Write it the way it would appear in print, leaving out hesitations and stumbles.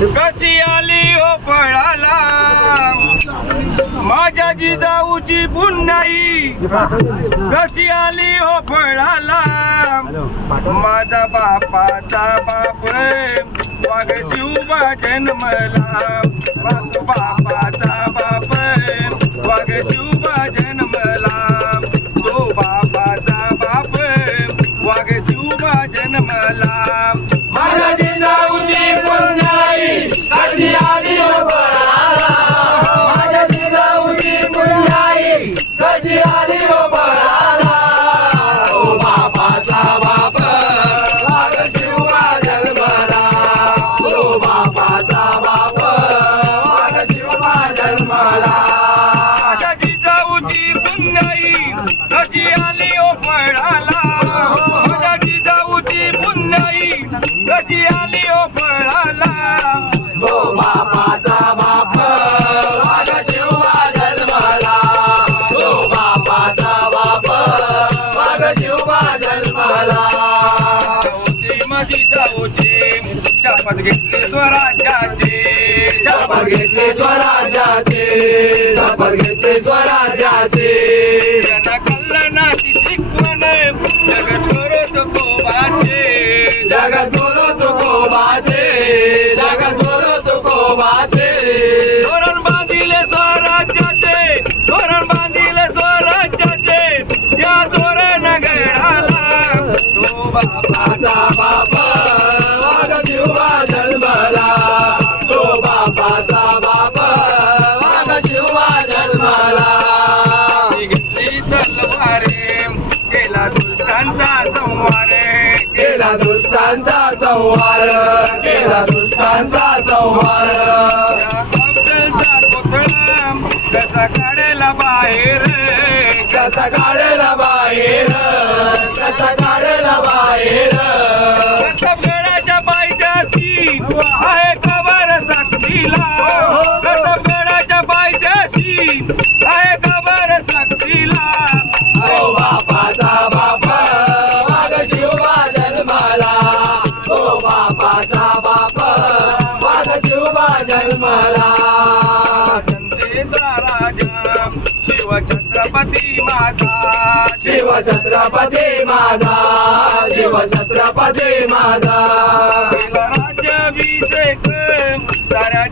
कशी आली हो फळाला माझ्या जिजाऊची पुन्हाई, कशी आली हो फळाला माझा बापाचा बाप वाघ शिवबा जन्मला, बापाचा बाप वाघ शिवबा जन्मला, तो बापाचा बाप वाघ शिवबा जन्मला. माझ्या जिजाऊची पुन्हाई कशी आली हो फळाला, माझ्या जिजाऊची पुन्हाई कशी आली हो फळाला, तो बापाचा बाप वाघ शिवबा जन्मला, तो बापाचा बाप वाघ शिवबा जन्मला. माझ्या जिजाऊची पुन्हाई कशी आली हो फळाला, माझ्या जिजाऊची पुन्हाई कशी आली हो फळाला, तो बापाचा बाप वाघ शिवबा जन्मला, तो बापाचा बाप वाघ शिवबा जन्मला. माझी जाऊची शपथ घेतली स्वराज्याची, शपथ घेतली स्वराज्याची, शपथ घेतली स्वराज्याची. त्यांना कल्याणाची शिकवण जगत करो तुकोबाचे, जगत करो तुकोबाचे, जगत करो तुकोबाचे. धोरण बांधिले स्वराज्याचे, धोरण बांधिले स्वराज्याचे, या धोरण घडाला तो बापाचा बाप वाघ शिवबा जन्मला, तो बापाचा बाप वाघ शिवबा जन्मला. घेतली तलवारे केला दुष्टांचा संहार, केला दुष्टांचा संहार, केला दुष्टांचा संहार. अफजलचा पुतळा कसा काढेला बाहेर, कसा काढेला बाहेर, कसा काढेला बाहेर. प्रतापगडाच्या पायथ्याशी आहे खबर साक्षीला, प्रतापगडाच्या पायथ्याशी आहे खबर साक्षीला, तो बापाचा बाप वाघ शिवबा जन्मला, तो बापाचा बाप वाघ शिवबा जन्मला. जनतेचा राजा शिवछत्रपती माझा, शिवछत्रपती माझा, शिवछत्रपती माझा. केला राज्याभिषेक साऱ्या